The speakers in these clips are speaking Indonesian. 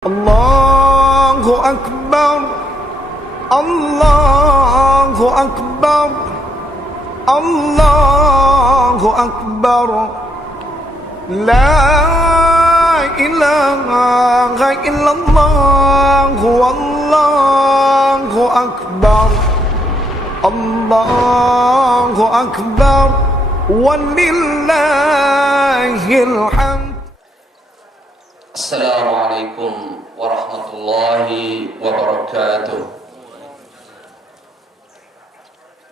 Allahu Akbar, Allahu Akbar, Allahu Akbar. La ilaha illallah, Allahu Akbar, Allahu Akbar, walillahil hamd. Assalamualaikum warahmatullahi wabarakatuh.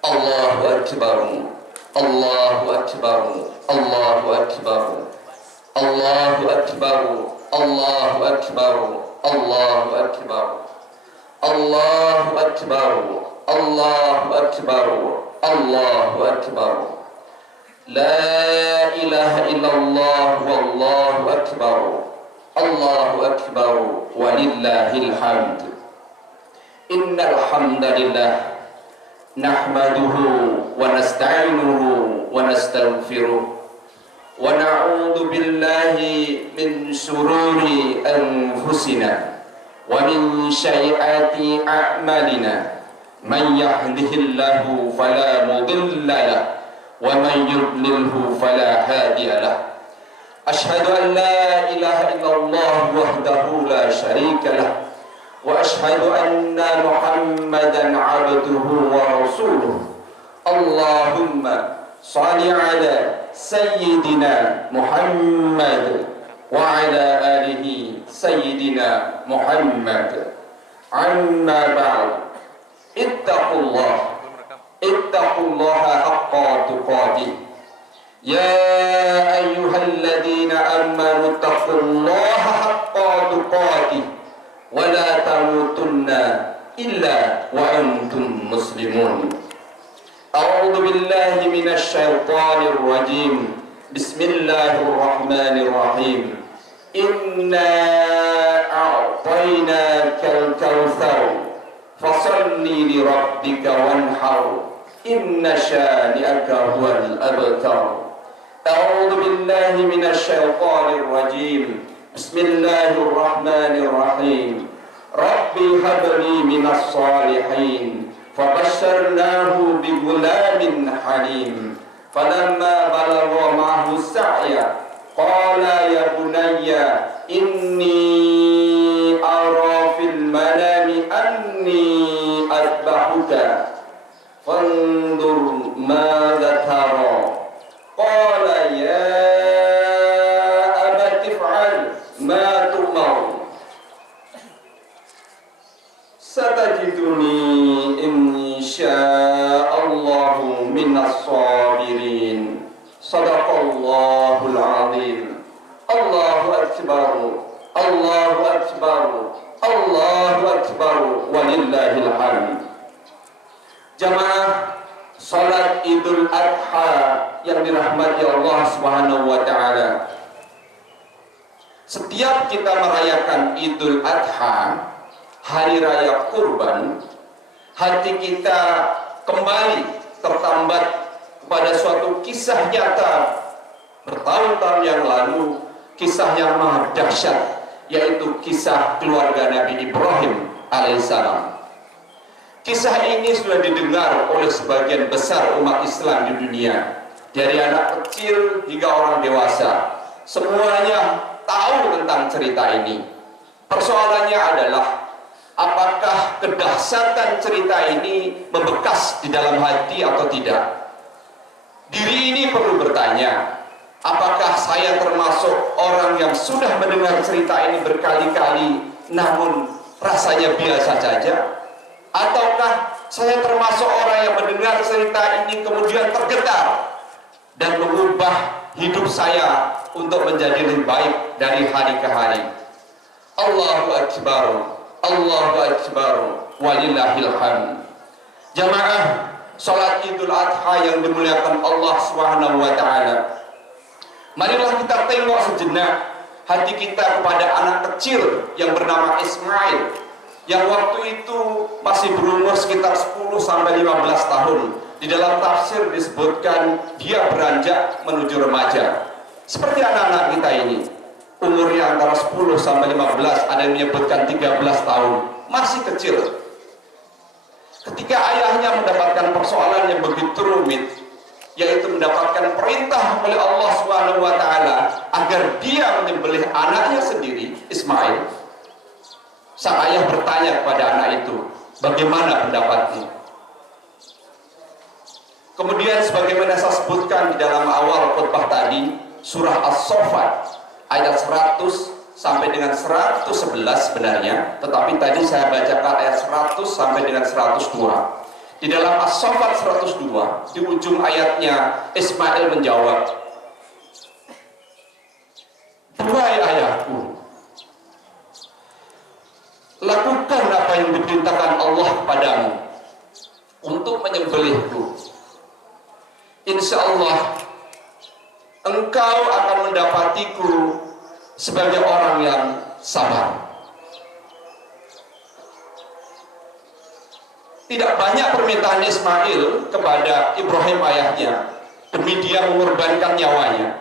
Allahu Akbar, Allahu Akbar, Allahu Akbar, Allahu Akbar, Allahu Akbar, Allahu Akbar, Allahu Akbar, Allahu Akbar, Allahu Akbar. La ilaha illallah, wallahu akbar. Allahu Akbar, walillahil hamd. Innal hamdalillah nahmaduhu wa nasta'inuhu wa nastaghfiruh wa na'udzu billahi min shururi anfusina wa min sayyiati a'malina. Man yahdihillahu fala mudilla lahu wa man yudlilhu fala hadiya lahu. Ashhadu an la ilaha illallah wahdahu la syarika lah wa ashhadu anna Muhammadan abduhu wa rasuluh. Allahumma salli ala sayyidina Muhammad wa ala alihi sayyidina Muhammad. Amma ba'd. Ittaqullaha haqqa tuqatih. Ya ayyuhalladzina amanu taqullaha haqqa tuqatih wa la tamutunna illa wa antum muslimun. A'udzu billahi minasy syaithanir rajim. Bismillahirrahmanirrahim. Inna a'tainakal kautsar fashalli li rabbika wanhar. Inna syani'aka huwal abtar. A'udzu billahi minasy syaithanir rajim. Bismillahirrahmanirrahim. Rabbi habli minas shalihin. Fabasyarnahu bigulamin halim. Falamma balagha ma'ahu sa'ya qala ya bunayya inni ara fil manami anni asbahuka fandur madza tara. Qala ya abati if'al ma tu'mar satajiduni insya'allahu minas sabirin. Sadaqallahul azim. Allahu akbar, Allahu akbar, Allahu akbar, walillahil hamd. Jamaah salat Idul Adha yang dirahmati Allah Subhanahu wa taala. Setiap kita merayakan Idul Adha, hari raya kurban, hati kita kembali tertambat kepada suatu kisah nyata bertahun-tahun yang lalu, kisah yang maha dahsyat, yaitu kisah keluarga Nabi Ibrahim alaihissalam. Kisah ini sudah didengar oleh sebagian besar umat Islam di dunia, dari anak kecil hingga orang dewasa. Semuanya tahu tentang cerita ini. Persoalannya adalah, apakah kedahsyatan cerita ini membekas di dalam hati atau tidak? Diri ini perlu bertanya, apakah saya termasuk orang yang sudah mendengar cerita ini berkali-kali namun rasanya biasa saja? Ataukah saya termasuk orang yang mendengar cerita ini kemudian tergetar dan mengubah hidup saya untuk menjadi lebih baik dari hari ke hari? Allahu Akbar, Allahu Akbar, walillahil hamd. Jamaah salat Idul Adha yang dimuliakan Allah Subhanahu wa taala. Marilah kita tengok sejenak hati kita kepada anak kecil yang bernama Ismail, yang waktu itu masih berumur sekitar 10 sampai 15 tahun. Di dalam tafsir disebutkan dia beranjak menuju remaja. Seperti anak-anak kita ini. umurnya antara 10 sampai 15, ada yang menyebutkan 13 tahun, masih kecil. Ketika ayahnya mendapatkan persoalan yang begitu rumit, yaitu mendapatkan perintah oleh Allah Subhanahu wa taala agar dia menyembelih anaknya sendiri, Ismail. Sang ayah bertanya kepada anak itu, "Bagaimana pendapatmu?" Kemudian sebagaimana saya sebutkan di dalam awal khutbah tadi, surah As-Saffat ayat 100 sampai dengan 111 sebenarnya, tetapi tadi saya bacakan ayat 100 sampai dengan 102. Di dalam As-Saffat 102, di ujung ayatnya Ismail menjawab, "Wahai ayahku, lakukan apa yang diperintahkan Allah kepadamu untuk menyembelihku. Insya Allah engkau akan mendapatiku sebagai orang yang sabar." Tidak banyak permintaan Ismail kepada Ibrahim ayahnya demi dia mengorbankan nyawanya.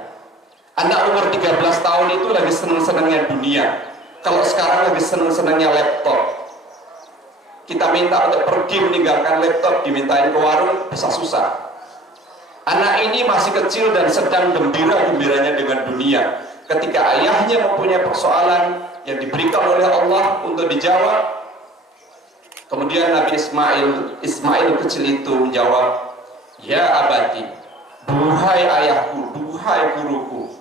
Anak umur 13 tahun itu lagi senang-senangnya dunia. Kalau sekarang lagi senang-senangnya laptop. Kita minta untuk pergi meninggalkan laptop, dimintain ke warung, bisa susah. Anak ini masih kecil dan sedang gembira-gembiranya dengan dunia. Ketika ayahnya mempunyai persoalan yang diberikan oleh Allah untuk dijawab, kemudian Nabi Ismail kecil itu menjawab, "Ya abati, duhai ayahku, duhai guruku,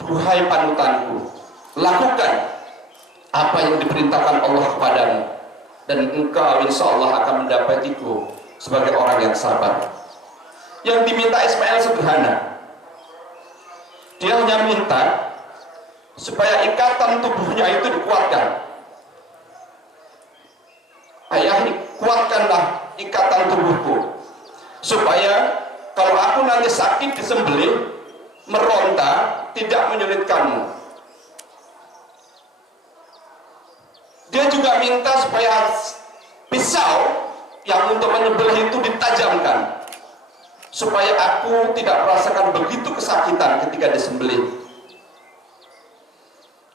duhai panutanku, lakukan apa yang diperintahkan Allah kepadamu, dan engkau insya Allah akan mendapatiku sebagai orang yang sabar." Yang diminta Ismail sederhana. Dia hanya minta supaya ikatan tubuhnya itu dikuatkan. "Ayah, kuatkanlah ikatan tubuhku, supaya kalau aku nanti sakit disembelih, meronta, tidak menyulitkanmu." Dia juga minta supaya pisau yang untuk menyembelih itu ditajamkan, supaya aku tidak merasakan begitu kesakitan ketika disembelih.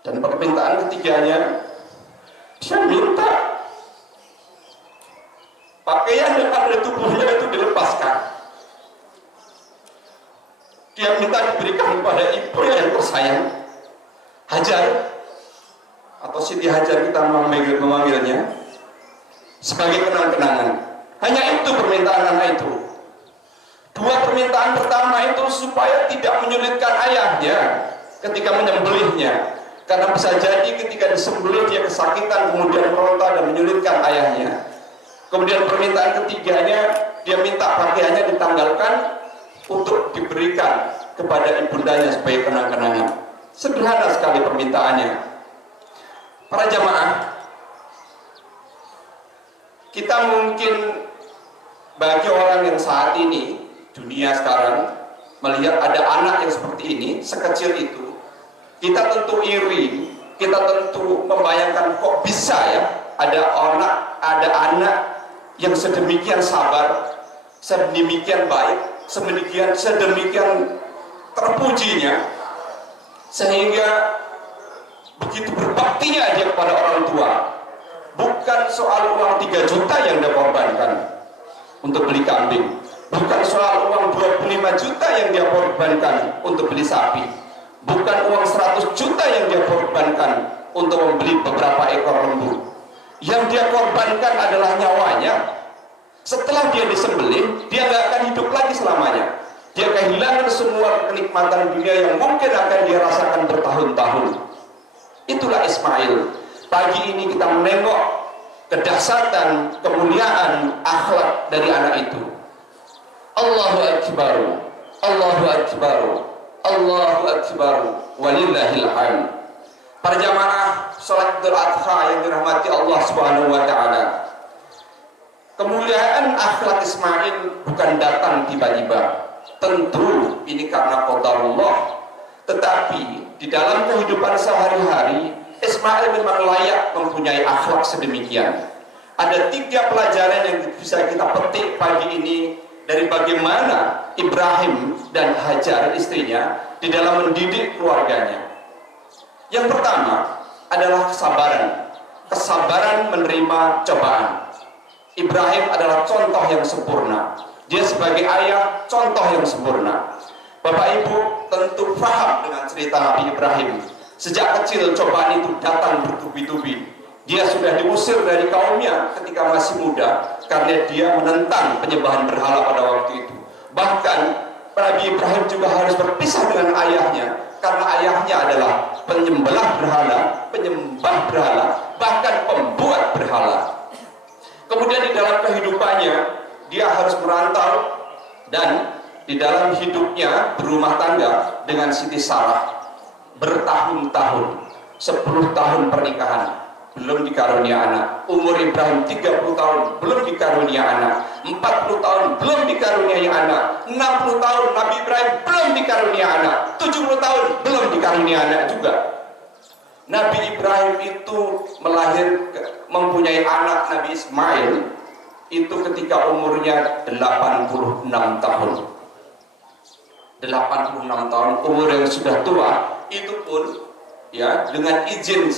Dan permintaan ketiganya, dia minta pakaian yang ada di tubuhnya itu dilepaskan. Dia minta diberikan kepada ibu yang tersayang, Hajar, atau Siti Hajar kita memanggilnya, sebagai kenang-kenangan. Hanya itu permintaan anak itu. Dua permintaan pertama itu supaya tidak menyulitkan ayahnya ketika menyembelihnya, karena bisa jadi ketika disembelih dia kesakitan kemudian meronta dan menyulitkan ayahnya. Kemudian permintaan ketiganya, dia minta pakaiannya ditanggalkan untuk diberikan kepada ibundanya sebagai kenang-kenangan. Sederhana sekali permintaannya. Para jamaah, kita mungkin bagi orang yang saat ini dunia sekarang melihat ada anak yang seperti ini, sekecil itu, kita tentu iri, kita tentu membayangkan kok bisa ya ada anak yang sedemikian sabar, sedemikian baik, sedemikian terpujinya, sehingga begitu berbaktinya dia kepada orang tua. Bukan soal uang 3 juta yang dia korbankan untuk beli kambing, bukan soal uang 25 juta yang dia korbankan untuk beli sapi, bukan uang 100 juta yang dia korbankan untuk membeli beberapa ekor lembu. Yang dia korbankan adalah nyawanya. Setelah dia disembelih, dia nggak akan hidup lagi selamanya. Dia kehilangan semua kenikmatan dunia yang mungkin akan dia rasakan bertahun-tahun. Itulah Ismail. Pagi ini kita menengok kedahsyatan, kemuliaan akhlak dari anak itu. Allahu Akbar, Allahu Akbar, Allahu Akbar, walillahil hamd. Para jamaah salat Idul Adha yang dirahmati Allah Subhanahu wa taala. Kemuliaan akhlak Ismail bukan datang tiba-tiba. Tentu ini karena qadarullah. Tetapi di dalam kehidupan sehari-hari, Ismail memang layak mempunyai akhlak sedemikian. Ada 3 pelajaran yang bisa kita petik pagi ini dari bagaimana Ibrahim dan Hajar istrinya di dalam mendidik keluarganya. Yang pertama adalah kesabaran. Kesabaran menerima cobaan. Ibrahim adalah contoh yang sempurna. Dia sebagai ayah contoh yang sempurna. Bapak Ibu tentu paham dengan cerita Nabi Ibrahim. Sejak kecil cobaan itu datang bertubi-tubi. Dia sudah diusir dari kaumnya ketika masih muda karena dia menentang penyembahan berhala pada waktu itu. Bahkan Nabi Ibrahim juga harus berpisah dengan ayahnya karena ayahnya adalah penyembah berhala, bahkan pembuat berhala. Kemudian di dalam kehidupannya dia harus merantau dan di dalam hidupnya berumah tangga dengan Siti Sarah bertahun-tahun, 10 tahun pernikahan belum dikarunia anak. Umur Ibrahim 30 tahun belum dikarunia anak. 40 tahun belum dikarunia anak. 60 tahun Nabi Ibrahim belum dikarunia anak. 70 tahun belum dikarunia anak juga. Nabi Ibrahim itu mempunyai anak Nabi Ismail itu ketika umurnya 86 tahun. 86 tahun, umur yang sudah tua, itu pun ya dengan izin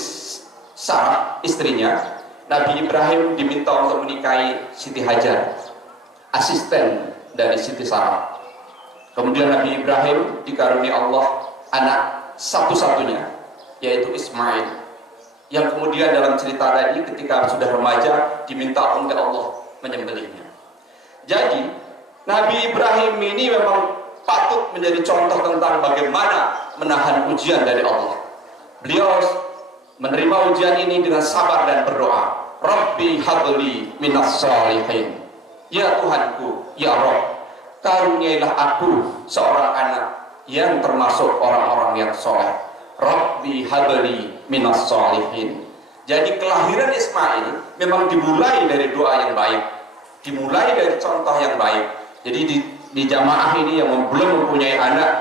Sarah istrinya, Nabi Ibrahim diminta untuk menikahi Siti Hajar, asisten dari Siti Sarah. Kemudian Nabi Ibrahim dikaruniai Allah anak satu-satunya, yaitu Ismail, yang kemudian dalam cerita tadi ketika sudah remaja diminta oleh Allah menyembelihnya. Jadi Nabi Ibrahim ini memang patut menjadi contoh tentang bagaimana menahan ujian dari Allah. Beliau menerima ujian ini dengan sabar dan berdoa. Rabbi habli minas shalihin. Ya Tuhanku, ya Rabb, karuniailah aku seorang anak yang termasuk orang-orang yang soleh. Rabbi habli minas shalihin. Jadi kelahiran Ismail memang dimulai dari doa yang baik, dimulai dari contoh yang baik. Jadi di jamaah ini yang belum mempunyai anak,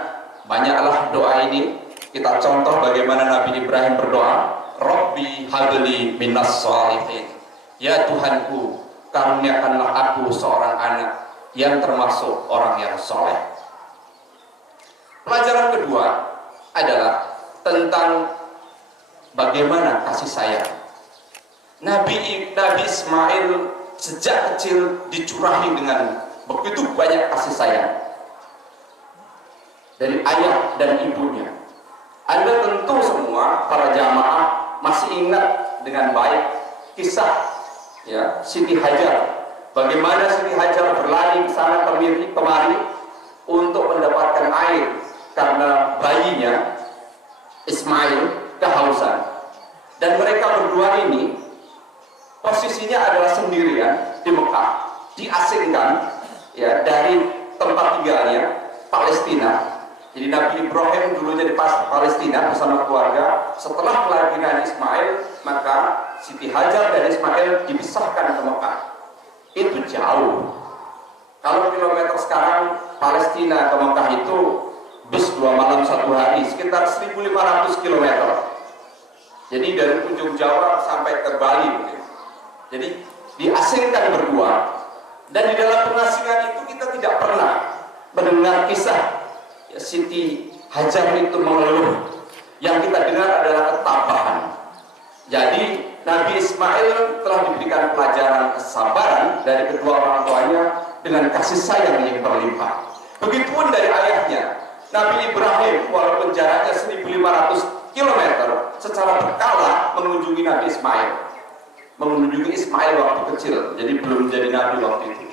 banyaklah doa ini kita contoh bagaimana Nabi Ibrahim berdoa. Rabbi habli minas shalihin. Ya Tuhanku, karuniakanlah aku seorang anak yang termasuk orang yang soleh. Pelajaran kedua adalah tentang bagaimana kasih sayang. Nabi Ismail sejak kecil dicurahi dengan begitu banyak kasih sayang dari ayah dan ibunya. Anda tentu semua para jamaah masih ingat dengan baik kisah ya Siti Hajar, bagaimana Siti Hajar berlari ke sana kemari untuk mendapatkan air karena bayinya Ismail kehausan. Dan mereka berdua ini posisinya adalah sendirian di Mekah, diasingkan ya dari tempat tinggalnya Palestina. Jadi Nabi Ibrahim dulunya di Palestina bersama keluarga. Setelah kelahiran Ismail, maka Siti Hajar dan Ismail dipisahkan ke Mekah. Itu jauh. Kalau kilometer sekarang Palestina ke Mekah itu bus 2 malam 1 hari sekitar 1.500 km. Jadi dari ujung Jawa sampai ke Bali. Jadi diasingkan berdua. Dan di dalam pengasingan itu kita tidak pernah mendengar kisah ya, Siti Hajar itu mengeluh. Yang kita dengar adalah ketabahan. Jadi Nabi Ismail telah diberikan pelajaran kesabaran dari kedua orang tuanya dengan kasih sayang yang berlimpah. Begitupun dari ayahnya Nabi Ibrahim, walaupun jaraknya 1.500 km, secara berkala mengunjungi Nabi Ismail. Mengunjungi Ismail waktu kecil, jadi belum jadi nabi waktu itu.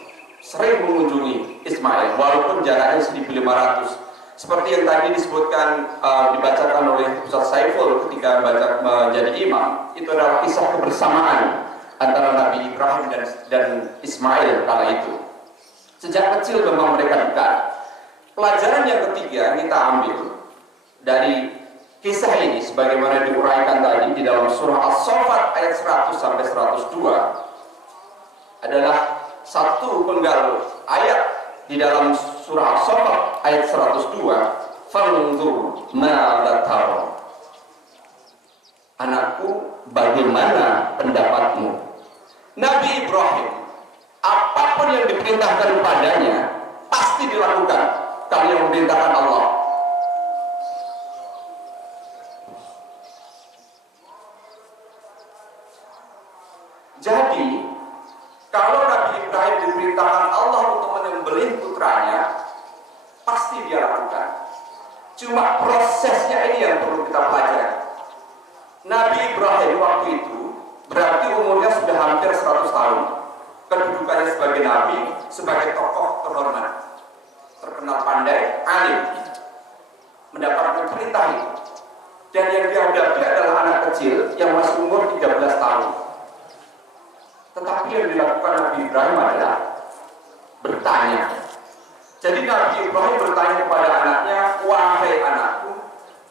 Sering mengunjungi Ismail walaupun jaraknya 1.500. Seperti yang tadi disebutkan dibacakan oleh Ustaz Saiful ketika menjadi imam, itu adalah kisah kebersamaan antara Nabi Ibrahim dan Ismail kala itu. Sejak kecil memang mereka dekat. Pelajaran yang ketiga yang kita ambil dari kisah ini sebagaimana diuraikan tadi di dalam surah As-Saffat ayat 100 sampai 102 adalah satu penggal ayat di dalam surah As-Saffat ayat 102. Fanzur ma'adha tara. Anakku, bagaimana pendapatmu? Nabi Ibrahim, apapun yang diperintahkan padanya pasti dilakukan kalau yang memerintahkan Allah. Jadi kalau Nabi Ibrahim diperintahkan Allah untuk menyembelih putranya, pasti dia lakukan. Cuma prosesnya ini yang perlu kita pelajari. Nabi Ibrahim waktu itu berarti umurnya sudah hampir 100 tahun. Kedudukannya sebagai nabi, sebagai tokoh terhormat, terkenal pandai, alim, mendapatkan perintah itu. Dan yang dia hadapi adalah anak kecil yang masih umur 13 tahun. Tetapi yang dilakukan Nabi Ibrahim adalah bertanya. Jadi Nabi Ibrahim bertanya kepada anaknya, "Wahai anakku,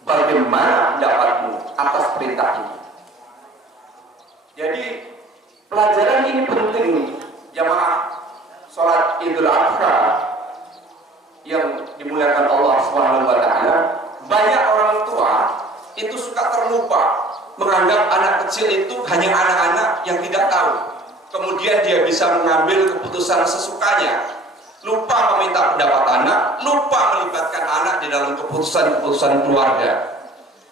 bagaimana pendapatmu atas perintah ini?" Jadi pelajaran ini penting, jamaah sholat Idul Adha yang dimuliakan Allah SWT. Banyak orang tua itu suka terlupa, menganggap anak kecil itu hanya anak-anak yang tidak tahu. Kemudian dia bisa mengambil keputusan sesukanya, lupa meminta pendapat anak, lupa melibatkan anak di dalam keputusan-keputusan keluarga.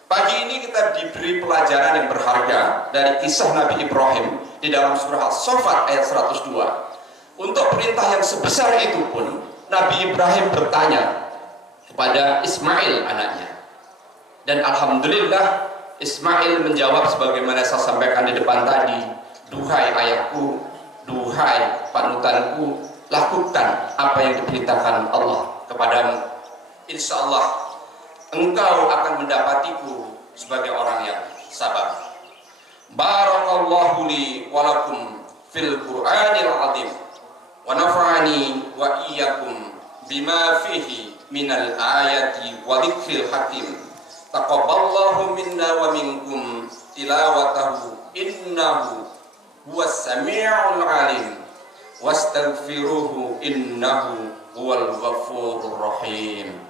Pagi ini kita diberi pelajaran yang berharga dari kisah Nabi Ibrahim di dalam surah As-Saffat ayat 102. Untuk perintah yang sebesar itu pun Nabi Ibrahim bertanya kepada Ismail anaknya. Dan alhamdulillah Ismail menjawab sebagaimana saya sampaikan di depan tadi, "Duhai ayahku, duhai panutanku, lakukan apa yang diperintahkan Allah kepadamu. Insya Allah engkau akan mendapatiku sebagai orang yang sabar." Barakallahu li walakum fil Qur'anil azim wa nafa'ani wa iyyakum bima fihi minal ayati wa dzikril hakim. Taqabbalallahu minna wa minkum tilawatahu innahu huwas sami'ul alim wastaghfiruhu innahu huwal ghafurur rahim.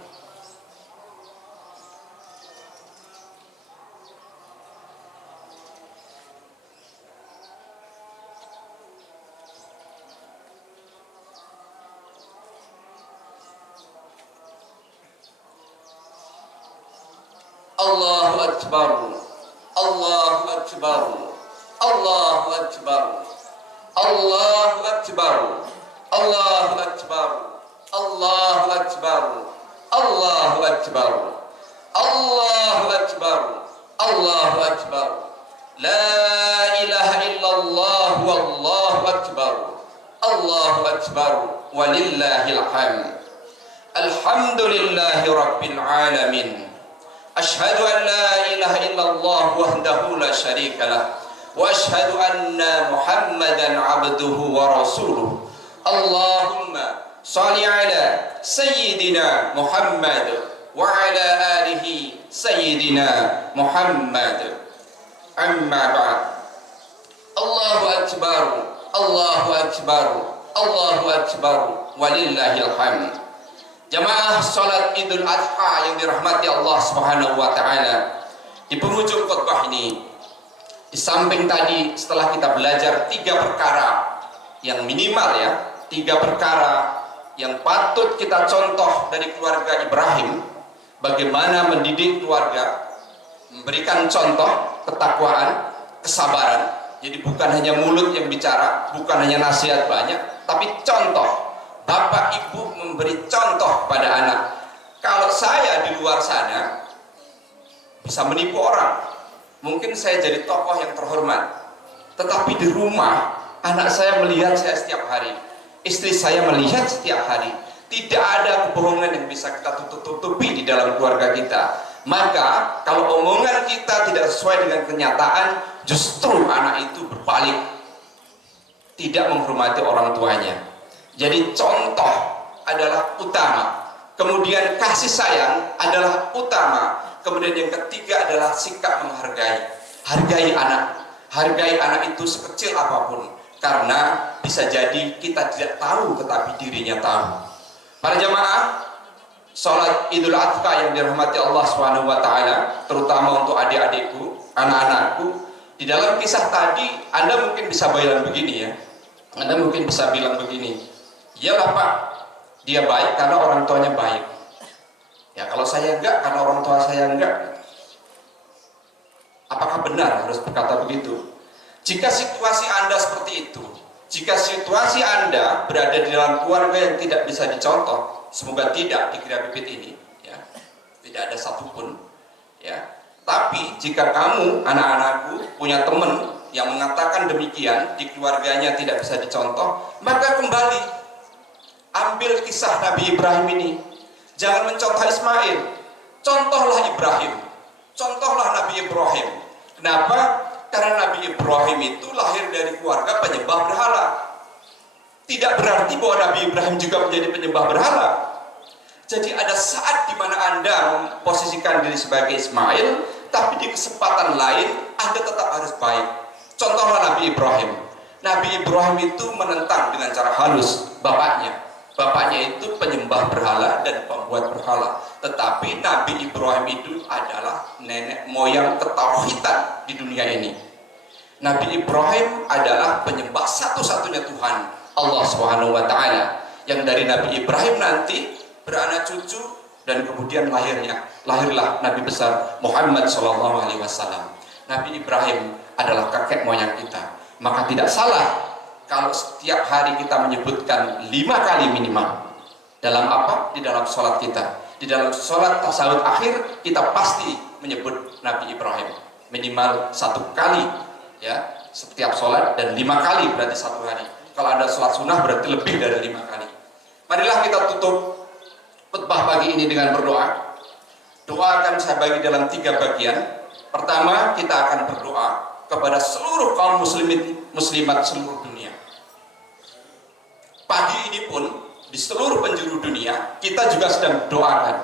Allahu Akbar, Allahu Akbar, Allahu Akbar, Allahu Akbar, Allahu Akbar, Allahu Akbar, Allahu Akbar, Allahu Akbar, Allahu Akbar, La ilaha illallah wallahu akbar, Allahu Akbar, walillahil hamd. Alhamdulillahi rabbil alamin. Ashhadu an la ilaha illallah wahdahu la syarika lah, wa ashhadu anna Muhammadan abduhu wa rasuluh. Allahumma salli ala sayyidina Muhammad wa ala alihi sayyidina Muhammad. Amma ba'd. Allahu akbar, Allahu akbar, Allahu akbar, walillahil hamd. Jamaah salat Idul Adha yang dirahmati Allah Subhanahu wa taala. Di penghujung khutbah ini, di samping tadi setelah kita belajar 3 perkara yang minimal ya, 3 perkara yang patut kita contoh dari keluarga Ibrahim, bagaimana mendidik keluarga, memberikan contoh ketakwaan, kesabaran. Jadi bukan hanya mulut yang bicara, bukan hanya nasihat banyak, tapi contoh. Bapak ibu memberi contoh pada anak. Kalau saya di luar sana bisa menipu orang, mungkin saya jadi tokoh yang terhormat, tetapi di rumah anak saya melihat saya setiap hari, istri saya melihat setiap hari. Tidak ada kebohongan yang bisa kita tutup-tutupi di dalam keluarga kita. Maka kalau omongan kita tidak sesuai dengan kenyataan, justru anak itu berbalik, tidak menghormati orang tuanya. Jadi contoh adalah utama, kemudian kasih sayang adalah utama, kemudian yang ketiga adalah sikap menghargai. Hargai anak itu sekecil apapun, karena bisa jadi kita tidak tahu tetapi dirinya tahu. Para jamaah salat Idul Adha yang dirahmati Allah Subhanahu wa taala, terutama untuk adik-adikku, anak-anakku, di dalam kisah tadi Anda mungkin bisa bilang begini ya. Anda mungkin bisa bilang begini, "Iyalah Pak, dia baik karena orang tuanya baik. Ya kalau saya enggak, karena orang tua saya enggak." Apakah benar harus berkata begitu? Jika situasi Anda seperti itu, jika situasi Anda berada di dalam keluarga yang tidak bisa dicontoh, semoga tidak di Gereja Pipit ini, ya, tidak ada satupun, ya. Tapi jika kamu, anak-anakku, punya teman yang mengatakan demikian, di keluarganya tidak bisa dicontoh, maka kembali ambil kisah Nabi Ibrahim ini. Jangan mencontoh Ismail, contohlah Ibrahim, contohlah Nabi Ibrahim. Kenapa? Karena Nabi Ibrahim itu lahir dari keluarga penyembah berhala. Tidak berarti bahwa Nabi Ibrahim juga menjadi penyembah berhala. Jadi ada saat di mana Anda memposisikan diri sebagai Ismail, tapi di kesempatan lain Anda tetap harus baik. Contohlah Nabi Ibrahim. Nabi Ibrahim itu menentang dengan cara halus bapaknya. Bapaknya itu penyembah berhala dan pembuat berhala. Tetapi Nabi Ibrahim itu adalah nenek moyang ketauhidan di dunia ini. Nabi Ibrahim adalah penyembah satu-satunya Tuhan, Allah Subhanahu wa Ta'ala. Yang dari Nabi Ibrahim nanti beranak cucu dan kemudian lahirlah Nabi besar Muhammad SAW. Nabi Ibrahim adalah kakek moyang kita. Maka tidak salah kalau setiap hari kita menyebutkan 5 kali minimal. Dalam apa? Di dalam sholat kita. Di dalam sholat tasawuf akhir kita pasti menyebut Nabi Ibrahim minimal 1 kali, ya, setiap sholat, dan 5 kali berarti 1 hari. Kalau ada sholat sunnah berarti lebih dari 5 kali. Marilah kita tutup khutbah pagi ini dengan berdoa. Doa akan saya bagi dalam 3 bagian. Pertama, kita akan berdoa kepada seluruh kaum muslimat seluruh dunia. Pagi ini pun di seluruh penjuru dunia kita juga sedang doakan.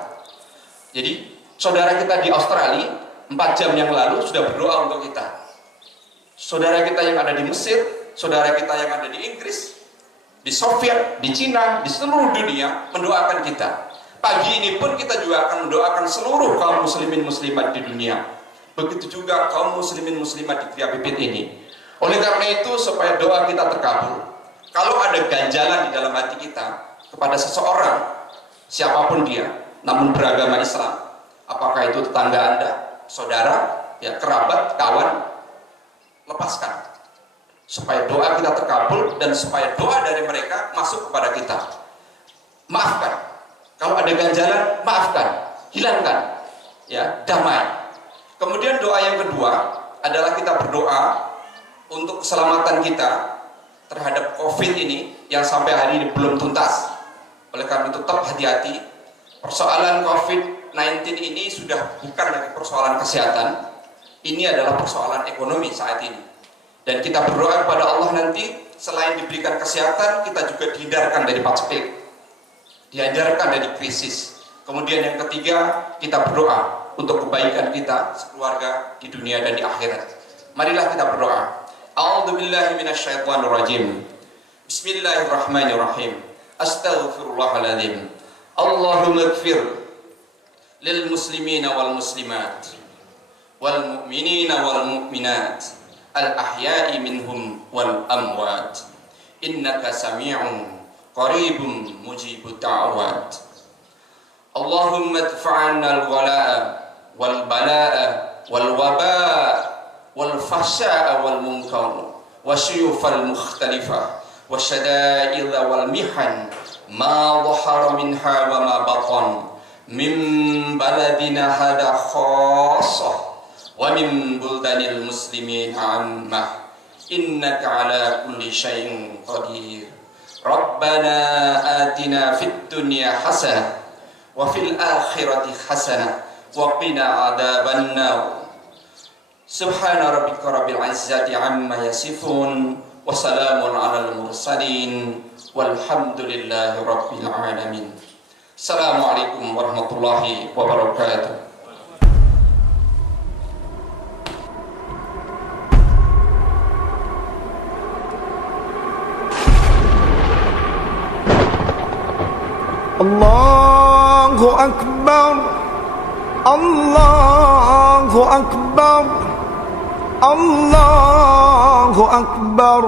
Jadi saudara kita di Australia 4 jam yang lalu sudah berdoa untuk kita. Saudara kita yang ada di Mesir, saudara kita yang ada di Inggris, di Soviet, di Cina, di seluruh dunia mendoakan kita. Pagi ini pun kita juga akan mendoakan seluruh kaum muslimin muslimat di dunia. Begitu juga kaum muslimin muslimat di Gereja Pipit ini. Oleh karena itu, supaya doa kita terkabul, kalau ada ganjalan di dalam hati kita kepada seseorang, siapapun dia, namun beragama Islam, apakah itu tetangga Anda, saudara, ya, kerabat, kawan, lepaskan. Supaya doa kita terkabul dan supaya doa dari mereka masuk kepada kita. Maafkan. Kalau ada ganjalan, maafkan, hilangkan, ya, damai. Kemudian doa yang kedua adalah kita berdoa untuk keselamatan kita terhadap COVID ini yang sampai hari ini belum tuntas. Oleh karena itu tetap hati-hati. Persoalan COVID-19 ini sudah bukan lagi persoalan kesehatan, ini adalah persoalan ekonomi saat ini. Dan kita berdoa kepada Allah nanti, selain diberikan kesehatan, kita juga dihindarkan dari paceklik, dihindarkan dari krisis. Kemudian yang ketiga, kita berdoa untuk kebaikan kita sekeluarga di dunia dan di akhirat. Marilah kita berdoa. A'udzu billahi minasyaitonir rajim. Bismillahirrahmanirrahim. Astaghfirullahaladzim. Allahumma ighfir lil muslimina wal muslimat wal mu'minina wal mu'minat al ahya'i minhum wal amwat. Innaka sami'un qaribun mujibud da'awat. Allahumma adfa'anna al-wala'a wal bala'a wal waba'a wal fahsya'a wal munkar wasyuyufal mukhtalifah wasyada'idha wal mihan ma dhahara minha wa ma batan min baladina hada khassah wa min buldanil muslimin ammah innaka ala kulli syai'in qadir. Rabbana atina fid dunya hasanah wa fil akhirati hasanah wa qina adzaban nar. Subhana rabbika rabbil izzati amma yasifun wa salamun alal mursalin walhamdulillahi rabbil alamin. Assalamualaikum warahmatullahi wabarakatuh. Allahu Akbar, Allahu Akbar, Allahu Akbar.